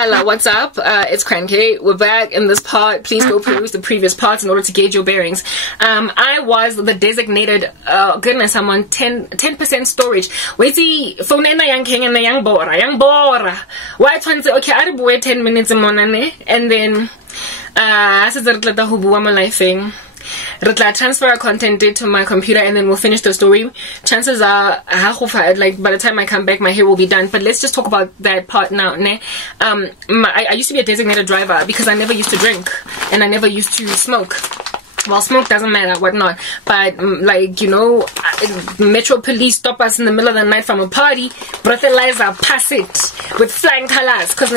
Hello, what's up? It's Cranky. We're back in this part. Please go peruse the previous parts in order to gauge your bearings. I was the designated, goodness, I'm on 10% storage. Waiti, phone na yang king and the young bora. Why okay, I wait 10 minutes and then, I said that the hubu am lifing. Transfer our content to my computer and then we'll finish the story. Chances are like by the time I come back my hair will be done, but let's just talk about that part now. I used to be a designated driver because I never used to drink and I never used to smoke. Well, smoke doesn't matter, whatnot, but like, you know, Metro Police stop us in the middle of the night from a party, breathalyzer, pass it with flying colors, cause you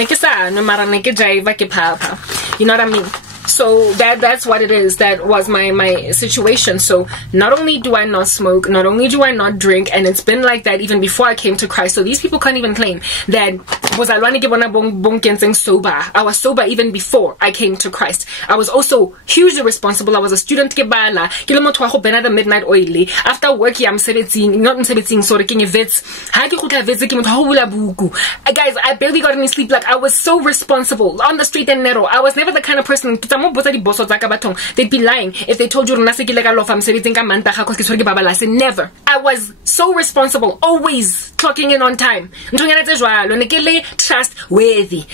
know what I mean? So that's what it is. That was my situation. So not only do I not smoke, not only do I not drink, and it's been like that even before I came to Christ. So these people can't even claim that sober. I was sober even before I came to Christ. I was also hugely responsible. I was a student the midnight oily. After work I'm not guys, I barely got any sleep. Like I was so responsible on the straight and narrow. I was never the kind of person they'd be lying if they told you never. I was so responsible, always clocking in on time. Trustworthy.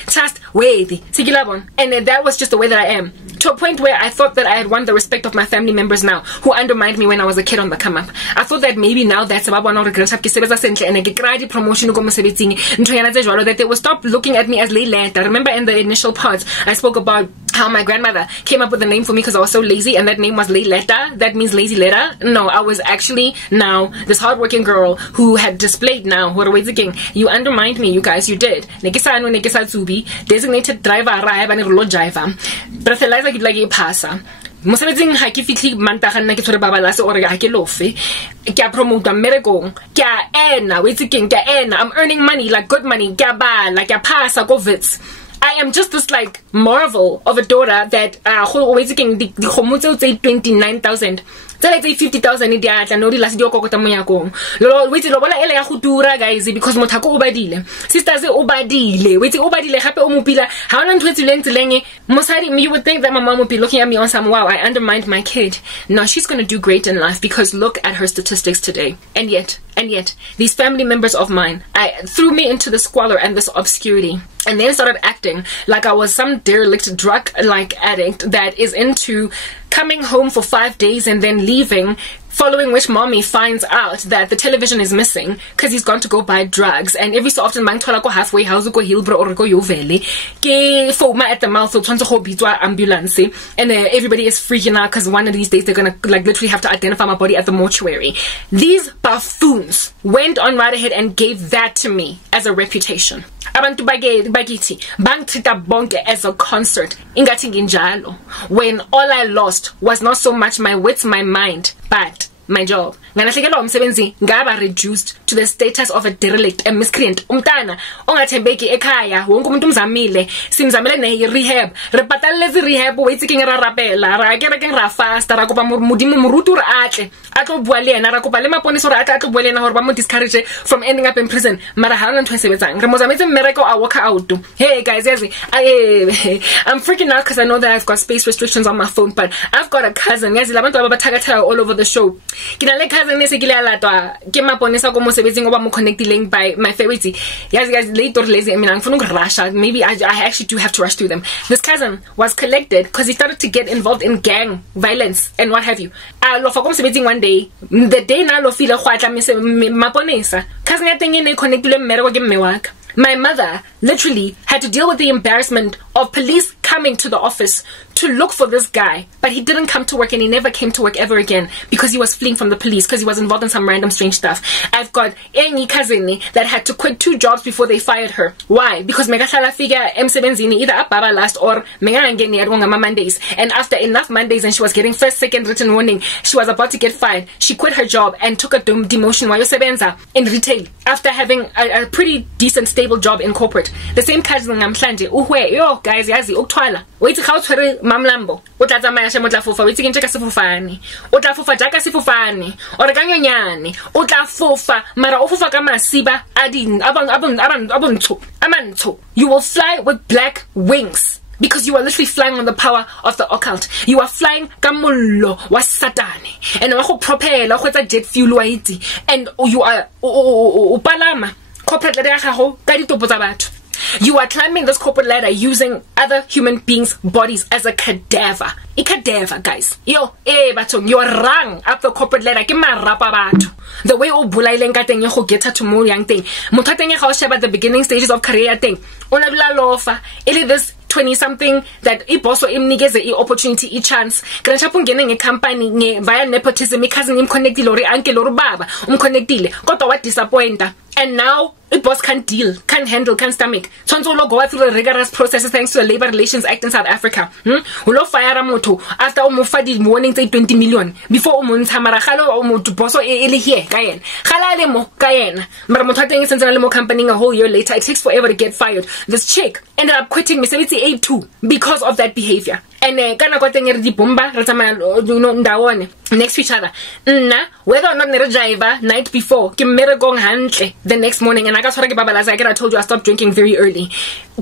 And that was just the way that I am, to a point where I thought that I had won the respect of my family members now, who undermined me when I was a kid on the come up. I thought that maybe now that's about one promotion that they would stop looking at me as Leileta. Remember in the initial parts I spoke about how my grandmother came up with a name for me because I was so lazy, and that name was Leileta. That means lazy letter. No, I was actually now this hardworking girl who had displayed now. What are we thinking? You undermined me, you guys. You did. Designated driver. Breathalyzer ke like pasa. Mosebetsing ha ke fitli mantaga nna ke tshwere babalase ore ga ke lofe ke a promote mmerekong ke a ena wetsikeng ke a ena. I'm earning money, like good money, ke a bala ke a pasa go vits. I am just this like marvel of a daughter that always getting the 29,000. Like 50,000 in the art and no last dio kokota moyakong. Lolo wait lo bona ele ya go dura guys because mothako o badile. Sisters o badile. Wait o badile gape o mopila. Ha ona ntwe tsileng tsileng. Mosadi, you would think that my mom would be looking at me on some wow, I undermined my kid. No, she's going to do great in life because look at her statistics today. And yet these family members of mine threw me into the squalor and this obscurity. And then started acting like I was some derelict drug like addict that is into coming home for 5 days and then leaving, following which mommy finds out that the television is missing because he's gone to go buy drugs. And every so often go halfway house go Hilbro or go Yoveli ke foma at the mouth so ambulance, and everybody is freaking out because one of these days they're gonna like literally have to identify my body at the mortuary. These buffoons went on right ahead and gave that to me as a reputation. Abantu bagithi bangitreata bonke as a concert ingathi nginjalo, when all I lost was not so much my wits, my mind, but my job. Ngalahlekelwa umsebenzi ngaba reduced to the status of a derelict, a miscreant. Umntana ongathembeki ekhaya, wonke umuntu umzamile, simzamele ne rehab. Re pataletse rehab wetsikeng ra rapela, ra kerekeng ra fast, ra kopa modimo morutu ra atle. Atlo bua le ena, ra kopa le maponisa ra atlo bua le ena hore ba mo discourage from ending up in prison. Mara ha ona ntwe sebetsang. Re mozametse mmereko a walk out. Hey guys, I'm freaking out because I know that I've got space restrictions on my phone, but I've got a cousin. Yazi labantu abathakathaka all over the show. Kina cousin ke maponesa go mo sebetsing oba mo connectileng by my favorite. Yes guys, late or lazy, I mean I'm going to rush. Maybe I actually do have to rush through them. This cousin was collected because he started to get involved in gang violence and what have you. Lo fa go sebetsing one day, the day na lo file go atla maponesa cousin ya teng ene connectile mmereko ke mme waka. My mother literally had to deal with the embarrassment of police coming to the office to look for this guy, but he didn't come to work and he never came to work ever again because he was fleeing from the police because he was involved in some random strange stuff. I've got any cousin that had to quit 2 jobs before they fired her. Why? Because megahlala figure emsebenzini either ababa last or megangeni at Mondays, and after enough Mondays and she was getting first, second written warning, she was about to get fired. She quit her job and took a demotion while sebenza in retail after having a pretty decent stable job in corporate. what? The same cousin namhlanje uhwe yo guys yazi ukuthwala wethi ga o tshwere mamlambo o tla tsamaya she motla fofa wethi ke ntse ka sefofane o tla fofa jaka sefofane o re ka nyonyane o tla fofa mara o fofa ka masiba amantsho. You will fly with black wings because you are literally flying on the power of the occult. You are flying ka mollo wa satane and wa go propela go tsa jet fuel wa itse and you are o palama corporate ladder ya gago ka ditopo tsa batho. You are climbing this corporate ladder using other human beings' bodies as a cadaver. A cadaver, guys. Yo, batong, you are rung up the corporate ladder. Ke marapa batho. The way o bulaileng ka teng go get her to more young thing. Motho teng ga o sheba the beginning stages of career thing. Ona dula lofa. Ele this 20-something that iboso imnikeze opportunity chance. Kana chapu ngene company via nepotism cousin imconnectile or uncle or baba umconnectile. Kodwa wa disappointa. And now the boss can't deal, can't handle, can't stomach. Tonsolo go through the rigorous processes thanks to the Labor Relations Act in South Africa. Ulo fire moto after umufadi warning say 20 million before umuntamara khalo umutu boso ele here kayen. Khala le mo kayen. Mara moto ateng senza mo company a whole year later. It takes forever to get fired. This chick ended up quitting Mesebetsi A2 because of that behavior. And kana kwa tengere di bomba ratama ndawone next to each other. Whether or not nere driver night before ke mere gong hantle the next morning and I got ke babalaza I told you I stopped drinking very early.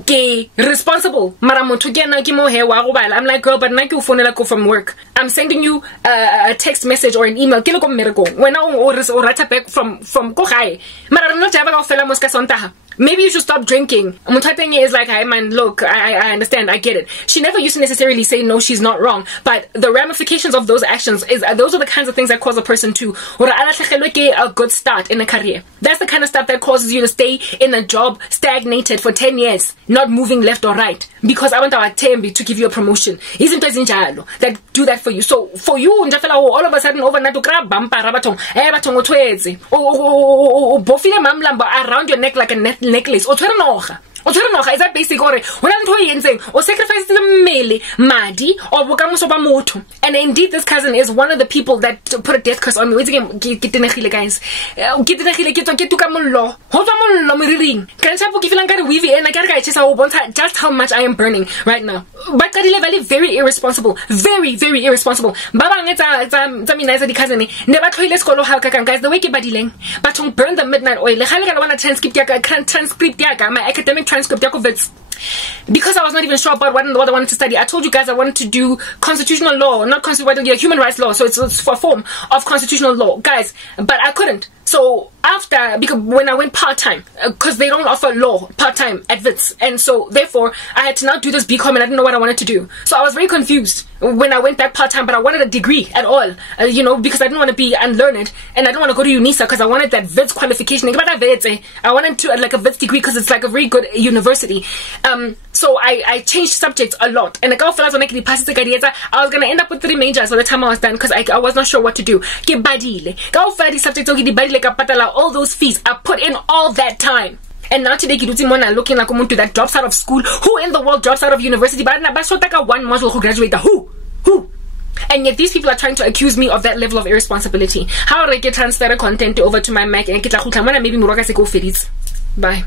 Ke responsible mara motho ke na ke mo he wa go bala. I'm like, girl, but na ke u phone go from work. I'm sending you a text message or an email ke le go mere gong when o rata back from go gae mara no driver go fela moska sontaha. Maybe you should stop drinking. Muthatenge is like, hey man, look, I understand, I get it. She never used to necessarily say no, she's not wrong. But the ramifications of those actions those are the kinds of things that cause a person to a good start in a career. That's the kind of stuff that causes you to stay in a job stagnated for 10 years, not moving left or right. Because I want our tembi to give you a promotion. Isn't that do that for you? So for you, all of a sudden overnight to grab bumper rabatong, batong otweze, bofile mamlamba around your neck like a necklace. Is that basic or when I'm saying or sacrifice the mele madi or bokamoso ba motho. And indeed this cousin is one of the people that put a death curse on me. Guys. Just how much I am burning right now. But very irresponsible. Very, very irresponsible. Baba cousin never guys the way but don't burn the midnight oil. Transcript my academic transcript because I was not even sure about what I wanted to study. I told you guys I wanted to do constitutional law, not constitutional, human rights law. So it's for a form of constitutional law, guys. But I couldn't. So because when I went part-time, because they don't offer law part-time at Wits, and so therefore I had to now do this BCom and I didn't know what I wanted to do. So I was very confused when I went back part-time, but I wanted a degree at all, because I didn't want to be unlearned and I didn't want to go to UNISA because I wanted that Wits qualification. I wanted to like a Wits degree because it's like a very good university. So I changed subjects a lot, and I was going to end up with 3 majors by the time I was done because I was not sure what to do. All those fees, I put in all that time. And now today Mona looking like someone that drops out of school. Who in the world drops out of university? But one module who graduated. Who? And yet these people are trying to accuse me of that level of irresponsibility. How do I get transfer content over to my Mac and get maybe bye.